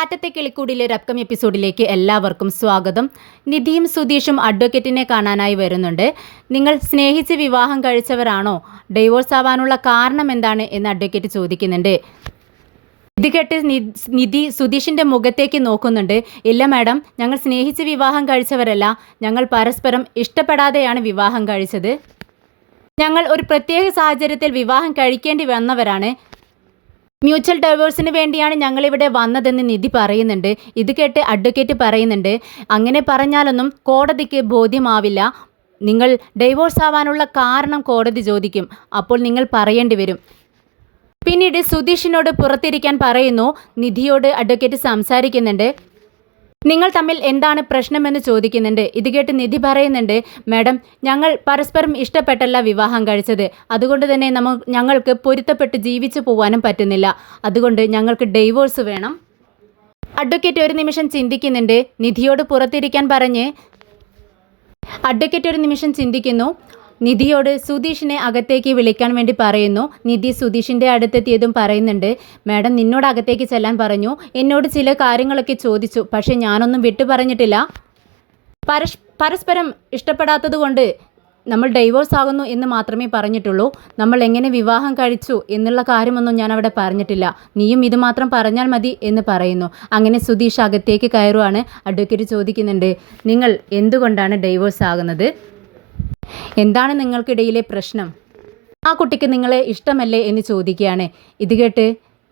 കാറ്റത്തെ കിളിക്കൂടിലെ ഒരു അപ്കം എപ്പിസോഡിലേക്ക് എല്ലാവർക്കും സ്വാഗതം. നിധിയും സുധീഷും അഡ്വക്കേറ്റിനെ കാണാനായി വരുന്നുണ്ട്. നിങ്ങൾ സ്നേഹിച്ച് വിവാഹം കഴിച്ചവരാണോ? ഡൈവോഴ്സ് ആവാനുള്ള കാരണം എന്താണ് എന്ന് അഡ്വക്കേറ്റ് ചോദിക്കുന്നുണ്ട്. ഇത് കേട്ട് നിധി സുധീഷിൻ്റെ മുഖത്തേക്ക് നോക്കുന്നുണ്ട്. ഇല്ല മാഡം, ഞങ്ങൾ സ്നേഹിച്ച് വിവാഹം കഴിച്ചവരല്ല. ഞങ്ങൾ പരസ്പരം ഇഷ്ടപ്പെടാതെയാണ് വിവാഹം കഴിച്ചത്. ഞങ്ങൾ ഒരു പ്രത്യേക സാഹചര്യത്തിൽ വിവാഹം കഴിക്കേണ്ടി വന്നവരാണ്. മ്യൂച്വൽ ഡൈവേഴ്സിന് വേണ്ടിയാണ് ഞങ്ങളിവിടെ വന്നതെന്ന് നിധി പറയുന്നുണ്ട്. ഇത് കേട്ട് അഡ്വക്കേറ്റ് പറയുന്നുണ്ട്, അങ്ങനെ പറഞ്ഞാലൊന്നും കോടതിക്ക് ബോധ്യമാവില്ല. നിങ്ങൾ ഡൈവോഴ്സ് ആവാനുള്ള കാരണം കോടതി ചോദിക്കും. അപ്പോൾ നിങ്ങൾ പറയേണ്ടി വരും. പിന്നീട് സുധീഷിനോട് പുറത്തിരിക്കാൻ പറയുന്നു. നിധിയോട് അഡ്വക്കേറ്റ് സംസാരിക്കുന്നുണ്ട്. നിങ്ങൾ തമ്മിൽ എന്താണ് പ്രശ്നമെന്ന് ചോദിക്കുന്നുണ്ട്. ഇത് കേട്ട് നിധി പറയുന്നുണ്ട്, മാഡം, ഞങ്ങൾ പരസ്പരം ഇഷ്ടപ്പെട്ടല്ല വിവാഹം കഴിച്ചത്. അതുകൊണ്ട് തന്നെ ഞങ്ങൾക്ക് പൊരുത്തപ്പെട്ട് ജീവിച്ചു പോകാനും പറ്റുന്നില്ല. അതുകൊണ്ട് ഞങ്ങൾക്ക് ഡൈവോഴ്സ് വേണം. അഡ്വക്കേറ്റ് ഒരു നിമിഷം ചിന്തിക്കുന്നുണ്ട്. നിധിയോട് പുറത്തിരിക്കാൻ പറഞ്ഞ് അഡ്വക്കേറ്റ് ഒരു നിമിഷം ചിന്തിക്കുന്നു. നിധിയോട് സുധീഷിനെ അകത്തേക്ക് വിളിക്കാൻ വേണ്ടി പറയുന്നു. നിധി സുധീഷിൻ്റെ അടുത്തെത്തിയതും പറയുന്നുണ്ട്, മാഡം നിന്നോട് അകത്തേക്ക് ചെല്ലാൻ പറഞ്ഞു. എന്നോട് ചില കാര്യങ്ങളൊക്കെ ചോദിച്ചു. പക്ഷേ ഞാനൊന്നും വിട്ടു പറഞ്ഞിട്ടില്ല. പരസ്പരം ഇഷ്ടപ്പെടാത്തത് കൊണ്ട് നമ്മൾ ഡൈവോഴ്സ് ആകുന്നു എന്ന് മാത്രമേ പറഞ്ഞിട്ടുള്ളൂ. നമ്മൾ എങ്ങനെ വിവാഹം കഴിച്ചു എന്നുള്ള കാര്യമൊന്നും ഞാൻ അവിടെ പറഞ്ഞിട്ടില്ല. നീയും ഇത് മാത്രം പറഞ്ഞാൽ മതി എന്ന് പറയുന്നു. അങ്ങനെ സുധീഷ് അകത്തേക്ക് കയറുവാണ്. അഡ്വക്കേറ്റ് ചോദിക്കുന്നുണ്ട്, നിങ്ങൾ എന്തുകൊണ്ടാണ് ഡൈവോഴ്സ് ആകുന്നത്? എന്താണ് നിങ്ങൾക്കിടയിലെ പ്രശ്നം? ആ കുട്ടിക്ക് നിങ്ങളെ ഇഷ്ടമല്ലേ എന്ന് ചോദിക്കുകയാണ്. ഇത് കേട്ട്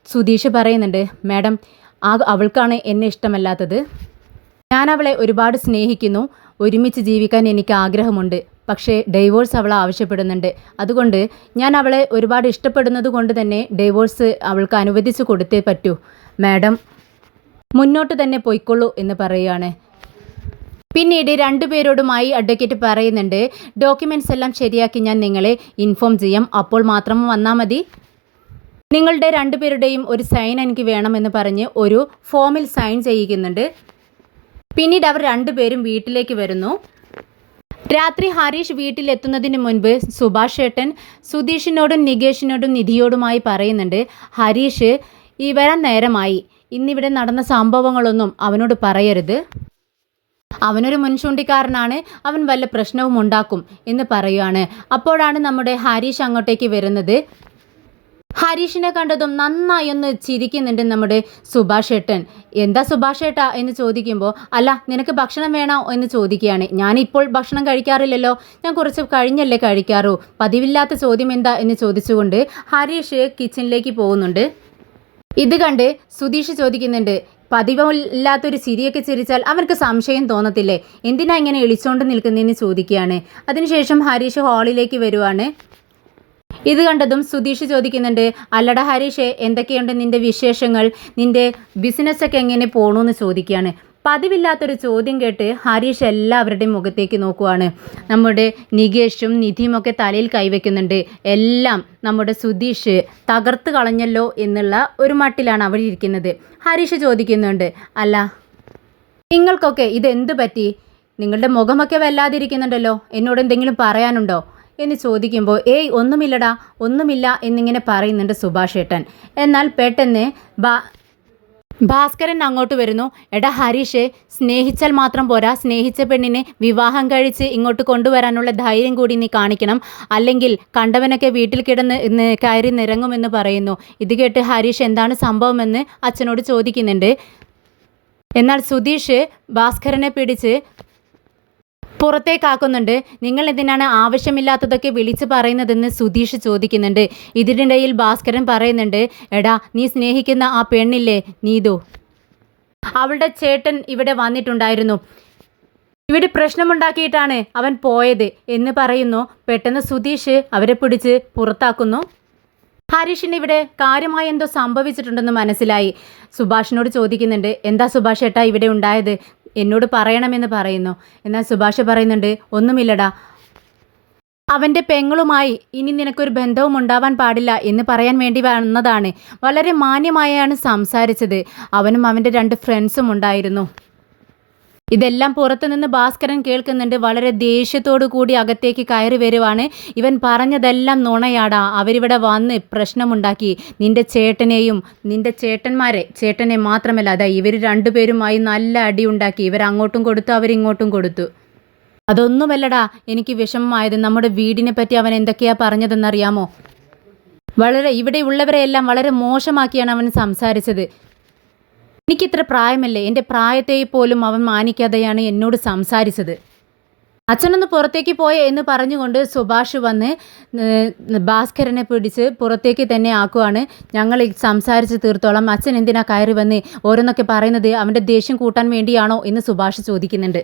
സുധീഷ് പറയുന്നുണ്ട്, മാഡം, അവൾക്കാണ് എന്നെ ഇഷ്ടമല്ലാത്തത്. ഞാൻ അവളെ ഒരുപാട് സ്നേഹിക്കുന്നു. ഒരുമിച്ച് ജീവിക്കാൻ എനിക്ക് ആഗ്രഹമുണ്ട്. പക്ഷേ ഡൈവോഴ്സ് അവൾ ആവശ്യപ്പെടുന്നുണ്ട്. അതുകൊണ്ട് ഞാൻ അവളെ ഒരുപാട് ഇഷ്ടപ്പെടുന്നത് കൊണ്ട് തന്നെ ഡൈവോഴ്സ് അവൾക്ക് അനുവദിച്ചു കൊടുത്തേ പറ്റൂ. മാഡം മുന്നോട്ട് തന്നെ പോയിക്കൊള്ളൂ എന്ന് പറയുകയാണ്. പിന്നീട് രണ്ടുപേരോടുമായി അഡ്വക്കേറ്റ് പറയുന്നുണ്ട്, ഡോക്യുമെൻറ്റ്സ് എല്ലാം ശരിയാക്കി ഞാൻ നിങ്ങളെ ഇൻഫോം ചെയ്യാം. അപ്പോൾ മാത്രം വന്നാൽ മതി. നിങ്ങളുടെ രണ്ടുപേരുടെയും ഒരു സൈൻ എനിക്ക് വേണമെന്ന് പറഞ്ഞ് ഒരു ഫോമിൽ സൈൻ ചെയ്യിക്കുന്നുണ്ട്. പിന്നീട് അവർ രണ്ടുപേരും വീട്ടിലേക്ക് വരുന്നു. രാത്രി ഹരീഷ് വീട്ടിലെത്തുന്നതിന് മുൻപ് സുഭാഷ് ഏട്ടൻ സുധീഷിനോടും നികേഷിനോടും നിധിയോടുമായി പറയുന്നുണ്ട്, ഹരീഷ് വരാൻ നേരമായി. ഇന്നിവിടെ നടന്ന സംഭവങ്ങളൊന്നും അവനോട് പറയരുത്. അവനൊരു മുൻചൂണ്ടിക്കാരനാണ്. അവൻ വല്ല പ്രശ്നവും ഉണ്ടാക്കും എന്ന് പറയുകയാണ്. അപ്പോഴാണ് നമ്മുടെ ഹരീഷ് അങ്ങോട്ടേക്ക് വരുന്നത്. ഹരീഷിനെ കണ്ടതും നന്നായി ഒന്ന് ചിരിക്കുന്നുണ്ട് നമ്മുടെ സുഭാഷ് ഏട്ടൻ. എന്താ സുഭാഷ് ഏട്ടാ എന്ന് ചോദിക്കുമ്പോൾ, അല്ല നിനക്ക് ഭക്ഷണം വേണോ എന്ന് ചോദിക്കുകയാണ്. ഞാനിപ്പോൾ ഭക്ഷണം കഴിക്കാറില്ലല്ലോ, ഞാൻ കുറച്ച് കഴിഞ്ഞല്ലേ കഴിക്കാറൂ. പതിവില്ലാത്ത ചോദ്യം എന്താ എന്ന് ചോദിച്ചുകൊണ്ട് ഹരീഷ് കിച്ചണിലേക്ക് പോകുന്നുണ്ട്. ഇത് കണ്ട് സുധീഷ് ചോദിക്കുന്നുണ്ട്, പതിവില്ലാത്തൊരു ചിരിയൊക്കെ ചിരിച്ചാൽ അവർക്ക് സംശയം തോന്നത്തില്ലേ? എന്തിനാ ഇങ്ങനെ എളിച്ചോണ്ട് നിൽക്കുന്നതെന്ന് ചോദിക്കുകയാണ്. അതിനുശേഷം ഹരീഷ് ഹാളിലേക്ക് വരുവാണ്. ഇത് കണ്ടതും സുധീഷ് ചോദിക്കുന്നുണ്ട്, അല്ലട ഹരീഷേ, എന്തൊക്കെയുണ്ട് നിൻ്റെ വിശേഷങ്ങൾ? നിൻ്റെ ബിസിനസ്സൊക്കെ എങ്ങനെ പോകണമെന്ന് ചോദിക്കുകയാണ്. പതിവില്ലാത്തൊരു ചോദ്യം കേട്ട് ഹരീഷ് എല്ലാവരുടെയും മുഖത്തേക്ക് നോക്കുവാണ്. നമ്മുടെ നികേഷും നിധിയുമൊക്കെ തലയിൽ കൈവയ്ക്കുന്നുണ്ട്. എല്ലാം നമ്മുടെ സുധീഷ് തകർത്ത് കളഞ്ഞല്ലോ എന്നുള്ള ഒരു മട്ടിലാണ് അവിടെ ഇരിക്കുന്നത്. ഹരീഷ് ചോദിക്കുന്നുണ്ട്, അല്ല നിങ്ങൾക്കൊക്കെ ഇതെന്ത് പറ്റി? നിങ്ങളുടെ മുഖമൊക്കെ വല്ലാതിരിക്കുന്നുണ്ടല്ലോ, എന്നോട് എന്തെങ്കിലും പറയാനുണ്ടോ എന്ന് ചോദിക്കുമ്പോൾ, ഏയ് ഒന്നുമില്ലടാ, ഒന്നുമില്ല എന്നിങ്ങനെ പറയുന്നുണ്ട് സുഭാഷ് ഏട്ടൻ. എന്നാൽ പെട്ടെന്ന് ഭാസ്കരൻ അങ്ങോട്ട് വരുന്നു. എടാ ഹരീഷ്, സ്നേഹിച്ചാൽ മാത്രം പോരാ, സ്നേഹിച്ച പെണ്ണിനെ വിവാഹം കഴിച്ച് ഇങ്ങോട്ട് കൊണ്ടുവരാനുള്ള ധൈര്യം കൂടി നീ കാണിക്കണം. അല്ലെങ്കിൽ കണ്ടവനൊക്കെ വീട്ടിൽ കിടന്ന് കയറി നിറങ്ങുമെന്ന് പറയുന്നു. ഇത് കേട്ട് ഹരീഷ് എന്താണ് സംഭവമെന്ന് അച്ഛനോട് ചോദിക്കുന്നുണ്ട്. എന്നാൽ സുധീഷ് ഭാസ്കരനെ പിടിച്ച് പുറത്തേക്കാക്കുന്നുണ്ട്. നിങ്ങൾ എന്തിനാണ് ആവശ്യമില്ലാത്തതൊക്കെ വിളിച്ച് പറയുന്നതെന്ന് സുധീഷ് ചോദിക്കുന്നുണ്ട്. ഇതിനിടയിൽ ഭാസ്കരൻ പറയുന്നുണ്ട്, എടാ നീ സ്നേഹിക്കുന്ന ആ പെണ്ണില്ലേ നീതു, അവളുടെ ചേട്ടൻ ഇവിടെ വന്നിട്ടുണ്ടായിരുന്നു. ഇവിടെ പ്രശ്നമുണ്ടാക്കിയിട്ടാണ് അവൻ പോയത് എന്ന് പറയുന്നു. പെട്ടെന്ന് സുധീഷ് അവരെ പിടിച്ച് പുറത്താക്കുന്നു. ഹരീഷിന് ഇവിടെ കാര്യമായി എന്തോ സംഭവിച്ചിട്ടുണ്ടെന്ന് മനസ്സിലായി. സുഭാഷിനോട് ചോദിക്കുന്നുണ്ട്, എന്താ സുഭാഷ് ഏട്ടാ ഇവിടെ ഉണ്ടായത്? എന്നോട് പറയണമെന്ന് പറയുന്നു. എന്നാൽ സുഭാഷ് പറയുന്നുണ്ട്, ഒന്നുമില്ലടാ, അവൻ്റെ പെങ്ങളുമായി ഇനി നിനക്കൊരു ബന്ധവും ഉണ്ടാവാൻ പാടില്ല എന്ന് പറയാൻ വേണ്ടി വന്നതാണ്. വളരെ മാന്യമായാണ് സംസാരിച്ചത്. അവനും അവൻ്റെ 2 ഫ്രണ്ട്സും ഉണ്ടായിരുന്നു. ഇതെല്ലാം പുറത്തുനിന്ന് ഭാസ്കരൻ കേൾക്കുന്നുണ്ട്. വളരെ ദേഷ്യത്തോടു കൂടി അകത്തേക്ക് കയറി വരുവാണ്. ഇവൻ പറഞ്ഞതെല്ലാം നുണയാടാ, അവരിവിടെ വന്ന് പ്രശ്നമുണ്ടാക്കി. നിന്റെ ചേട്ടനെയും നിന്റെ ചേട്ടനെ മാത്രമല്ല, അതാ ഇവർ രണ്ടുപേരുമായി നല്ല അടി ഉണ്ടാക്കി. ഇവർ അങ്ങോട്ടും കൊടുത്തു, അവരിങ്ങോട്ടും കൊടുത്തു. അതൊന്നുമല്ലടാ എനിക്ക് വിഷമമായത്, നമ്മുടെ വീടിനെ പറ്റി അവൻ എന്തൊക്കെയാ പറഞ്ഞതെന്നറിയാമോ? ഇവിടെ ഉള്ളവരെയെല്ലാം വളരെ മോശമാക്കിയാണ് അവൻ സംസാരിച്ചത്. എനിക്കിത്ര പ്രായമല്ലേ, എൻ്റെ പ്രായത്തെ പോലും അവൻ മാനിക്കാതെയാണ് എന്നോട് സംസാരിച്ചത്. അച്ഛനൊന്ന് പുറത്തേക്ക് പോയേ എന്ന് പറഞ്ഞുകൊണ്ട് സുഭാഷ് വന്ന് ഭാസ്കരനെ പിടിച്ച് പുറത്തേക്ക് തന്നെ ആക്കുവാണ്. ഞങ്ങൾ സംസാരിച്ച് തീർത്തോളം, അച്ഛൻ എന്തിനാ കയറി വന്ന് ഓരോന്നൊക്കെ പറയുന്നത്? അവൻ്റെ ദേഷ്യം കൂട്ടാൻ വേണ്ടിയാണോ എന്ന് സുഭാഷ് ചോദിക്കുന്നുണ്ട്.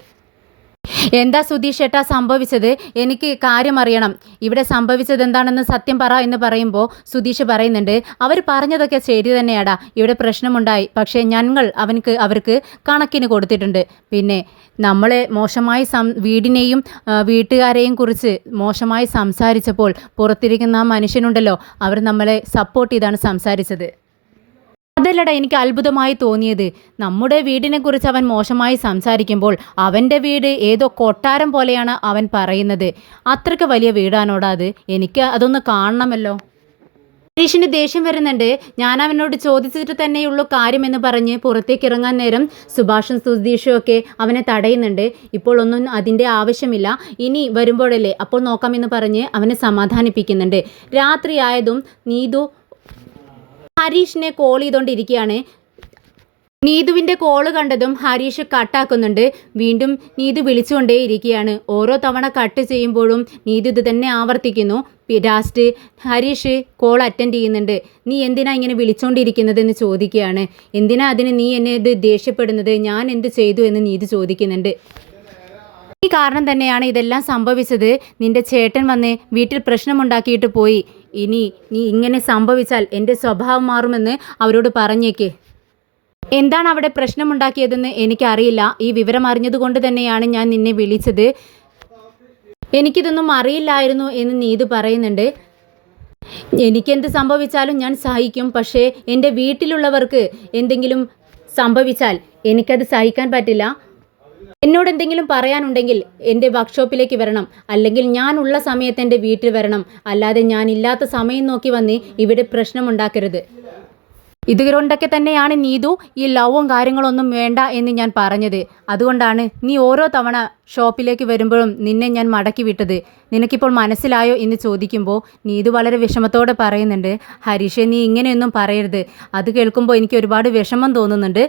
എന്താ സുധീഷ് ഏട്ടാ സംഭവിച്ചത്? എനിക്ക് കാര്യം അറിയണം. ഇവിടെ സംഭവിച്ചത് എന്താണെന്ന് സത്യം പറ എന്ന് പറയുമ്പോൾ സുധീഷ് പറയുന്നുണ്ട്, അവർ പറഞ്ഞതൊക്കെ ശരി തന്നെയാടാ, ഇവിടെ പ്രശ്നമുണ്ടായി. പക്ഷേ ഞങ്ങൾ അവർക്ക് കണക്കിന് കൊടുത്തിട്ടുണ്ട്. പിന്നെ നമ്മളെ മോശമായി വീടിനെയും വീട്ടുകാരെയും കുറിച്ച് മോശമായി സംസാരിച്ചപ്പോൾ പുറത്തിരിക്കുന്ന ആ മനുഷ്യനുണ്ടല്ലോ, അവർ നമ്മളെ സപ്പോർട്ട് ചെയ്താണ് സംസാരിച്ചത്. അതല്ലടാ എനിക്ക് അത്ഭുതമായി തോന്നിയത്, നമ്മുടെ വീടിനെക്കുറിച്ച് അവൻ മോശമായി സംസാരിക്കുമ്പോൾ അവൻ്റെ വീട് ഏതോ കൊട്ടാരം പോലെയാണ് അവൻ പറയുന്നത്. അത്രയ്ക്ക് വലിയ വീടാണോടാ അത്? എനിക്ക് അതൊന്ന് കാണണമല്ലോ. ഹരീഷിന് ദേഷ്യം വരുന്നുണ്ട്. ഞാൻ അവനോട് ചോദിച്ചിട്ട് തന്നെയുള്ളൂ കാര്യമെന്ന് പറഞ്ഞ് പുറത്തേക്ക് ഇറങ്ങാൻ നേരം സുഭാഷും സുധീഷും ഒക്കെ അവനെ തടയുന്നുണ്ട്. ഇപ്പോൾ ഒന്നും അതിൻ്റെ ആവശ്യമില്ല, ഇനി വരുമ്പോഴല്ലേ അപ്പോൾ നോക്കാമെന്ന് പറഞ്ഞ് അവനെ സമാധാനിപ്പിക്കുന്നുണ്ട്. രാത്രിയായതും നീതു ഹരീഷിനെ കോൾ ചെയ്തുകൊണ്ടിരിക്കുകയാണ്. നീതുവിൻ്റെ കോള് കണ്ടതും ഹരീഷ് കട്ടാക്കുന്നുണ്ട്. വീണ്ടും നീതു വിളിച്ചുകൊണ്ടേയിരിക്കുകയാണ്. ഓരോ തവണ കട്ട് ചെയ്യുമ്പോഴും നീതു ഇത് തന്നെ ആവർത്തിക്കുന്നു. ലാസ്റ്റ് ഹരീഷ് കോൾ അറ്റൻഡ് ചെയ്യുന്നുണ്ട്. നീ എന്തിനാ ഇങ്ങനെ വിളിച്ചുകൊണ്ടിരിക്കുന്നത് എന്ന് ചോദിക്കുകയാണ്. എന്തിനാ അതിന് നീ എന്നെ ഇത് ദേഷ്യപ്പെടുന്നത്? ഞാൻ എന്ത് ചെയ്തു എന്ന് നീതു ചോദിക്കുന്നുണ്ട്. ഈ കാരണം തന്നെയാണ് ഇതെല്ലാം സംഭവിച്ചത്. നിന്റെ ചേട്ടൻ വന്ന് വീട്ടിൽ പ്രശ്നമുണ്ടാക്കിയിട്ട് പോയി. ഇനി നീ ഇങ്ങനെ സംഭവിച്ചാൽ എൻ്റെ സ്വഭാവം മാറുമെന്ന് അവരോട് പറഞ്ഞേക്ക്. എന്താണ് അവിടെ പ്രശ്നമുണ്ടാക്കിയതെന്ന് എനിക്കറിയില്ല. ഈ വിവരം അറിഞ്ഞതുകൊണ്ട് തന്നെയാണ് ഞാൻ നിന്നെ വിളിച്ചത്. എനിക്കിതൊന്നും അറിയില്ലായിരുന്നു എന്ന് നീതു പറയുന്നുണ്ട്. എനിക്കെന്ത് സംഭവിച്ചാലും ഞാൻ സഹിക്കും. പക്ഷേ എൻ്റെ വീട്ടിലുള്ളവർക്ക് എന്തെങ്കിലും സംഭവിച്ചാൽ എനിക്കത് സഹിക്കാൻ പറ്റില്ല. എന്നോട് എന്തെങ്കിലും പറയാനുണ്ടെങ്കിൽ എൻ്റെ വർക്ക്ഷോപ്പിലേക്ക് വരണം, അല്ലെങ്കിൽ ഞാനുള്ള സമയത്ത് എൻ്റെ വീട്ടിൽ വരണം. അല്ലാതെ ഞാനില്ലാത്ത സമയം നോക്കി വന്ന് ഇവിടെ പ്രശ്നമുണ്ടാക്കരുത്. ഇതുകൊണ്ടൊക്കെ തന്നെയാണ് നീതു ഈ ലവും കാര്യങ്ങളൊന്നും വേണ്ട എന്ന് ഞാൻ പറഞ്ഞത്. അതുകൊണ്ടാണ് നീ ഓരോ തവണ ഷോപ്പിലേക്ക് വരുമ്പോഴും നിന്നെ ഞാൻ മടക്കി വിട്ടത്. നിനക്കിപ്പോൾ മനസ്സിലായോ എന്ന് ചോദിക്കുമ്പോൾ നീതു വളരെ വിഷമത്തോടെ പറയുന്നുണ്ട്, ഹരീഷേ നീ ഇങ്ങനെയൊന്നും പറയരുത്. അത് കേൾക്കുമ്പോൾ എനിക്ക് ഒരുപാട് വിഷമം തോന്നുന്നുണ്ട്.